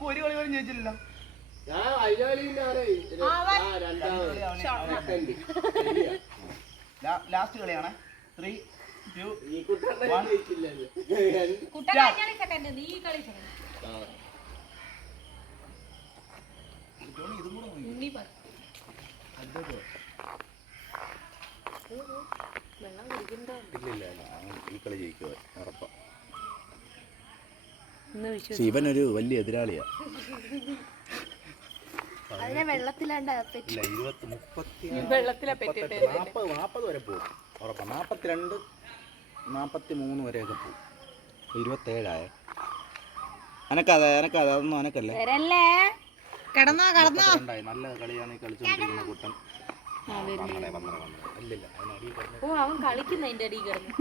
അക്കു ഒരു കളി പോലും ജയിച്ചില്ലല്ലോ. ലാസ്റ്റ് കളിയാണ് 3, 2, 1. ഈ കളി ജയിക്കുക ഉറപ്പാ. ഇവനൊരു വലിയ എതിരാളിയാ. 40 വരെ പോകും ഉറപ്പാ. 42, 43 വരെയൊക്കെ പോകും. 27 അനക്കാതെ അതൊന്നും അനക്കല്ലേ. നല്ല കളിയാണ് കളിച്ചോണ്ടിരിക്കുന്ന കുട്ടൻ. അവൻ കളിക്കുന്നതിന്റെ അടി കിടന്നു.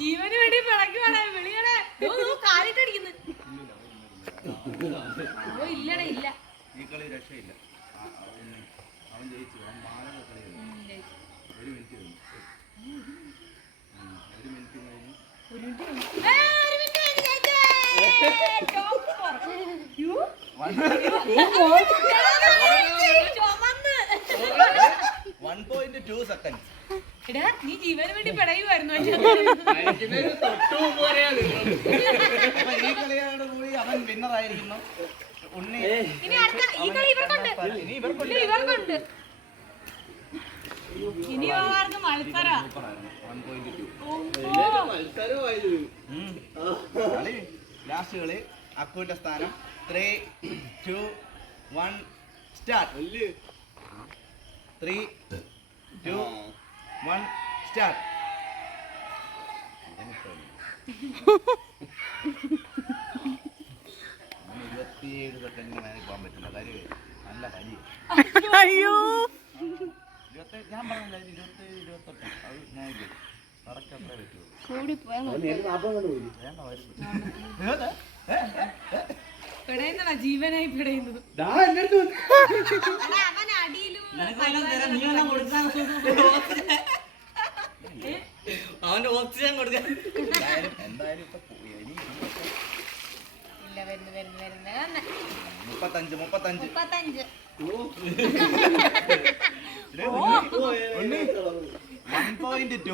ജീവന് വേണ്ടി ഇല്ലടേ ഇല്ല. ഈ കളി രക്ഷയില്ല. അവൻ ജയിച്ചു. അവൻ മാനക കളിയാണ്. 1 മിനിറ്റ് കഴിഞ്ഞു. 1 മിനിറ്റ് കഴിഞ്ഞു. 1.2 seconds. എടാ നീ ജീവന് വേണ്ടി പെടയുമായിരുന്നു. ഈ കളിയോട് കൂടി അവൻ വിന്നർ ആയിരിക്കുന്നു. ഇനി ഇവർക്കുണ്ട്. ഇനി മത്സരം. ലാസ്റ്റ് കളി അക്കുവിന്റെ സ്ഥാനം. 3, 2, 1 സ്റ്റാർട്ട്. 3, 2, 1 സ്റ്റാർട്ട്. 27 സെക്കൻഡിന് മേലെ പോകാൻ പറ്റില്ല. കാര്യം നല്ല പനി. അയ്യോ ഞാൻ പറഞ്ഞില്ല 27, 28 അത് ഞാൻ കറക്റ്റ് അത്രേ പറ്റുള്ളൂ. ജീവനായി പിടയുന്നത്. അവന്റെ ഓക്സിജൻ കൊടുക്കാൻ എന്തായാലും ഇപ്പൊ 35. 1.2.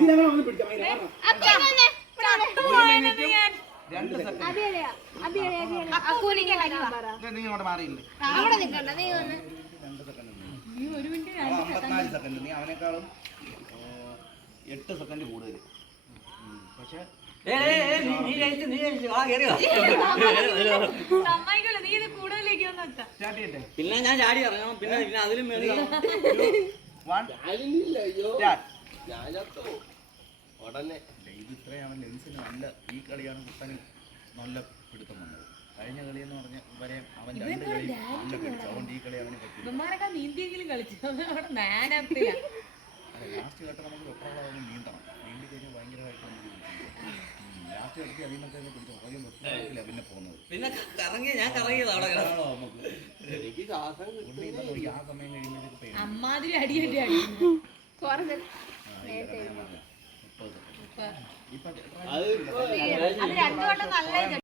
2 സെക്കൻഡ്. നീ ഇങ്ങോട്ട് മാറിയില്ലേ? 2 സെക്കൻഡ്. 54 സെക്കൻഡ്. നീ അവനേക്കാളും 8 സെക്കൻഡ് കൂടുതൽ. പക്ഷെ പിന്നെ ഞാൻ ചാടി ഇറങ്ങണം. പിന്നെ അതിലും ഉടനെ ഇത് ഇത്രയാണ് ലെൻസിന് നല്ല. ഈ കളിയാണ് കുട്ടന് നല്ല പിടുത്തം വന്നത്. കഴിഞ്ഞ കളിയെന്ന് പറഞ്ഞ വരെ അവൻ 2 കളി നല്ല പിടിച്ചു. അതുകൊണ്ട് ഈ കളി അവന് പറ്റില്ല. ലാസ്റ്റ് ഘട്ടം നമുക്ക് വെപ്രാളം നീന്തണം. നീന്തി കഴിഞ്ഞാൽ ഭയങ്കരമായിട്ട് നമുക്ക് ലാസ്റ്റ് കളിക്ക് അതിനൊക്കെ പിടിച്ചു പുറകെ വെപ്പില്ല പിന്നെ പോകുന്നത്. പിന്നെ ഞാൻ കറങ്ങിയത് അവിടെ നമുക്ക് ആ സമയം കഴിയുമ്പോഴത്തേക്ക് അമ്മാതിരി അടിയല്ലേ അടി. 30 അത് 2 വട്ടം നല്ല